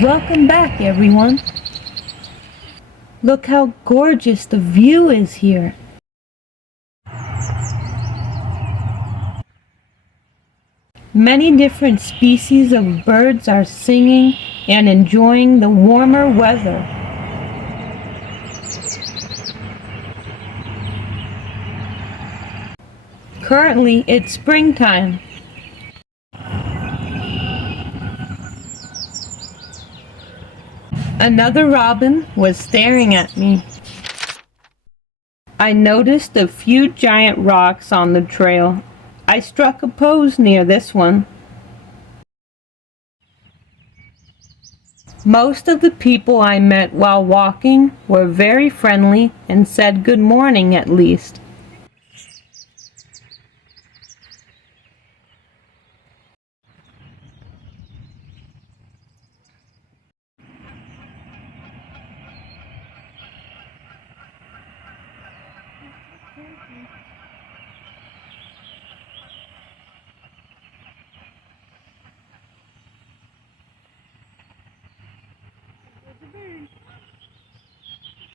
Welcome back, everyone. Look how gorgeous the view is here. Many different species of birds are singing and enjoying the warmer weather. Currently, it's springtime. Another robin was staring at me. I noticed a few giant rocks on the trail. I struck a pose near this one. Most of the people I met while walking were very friendly and said good morning at least.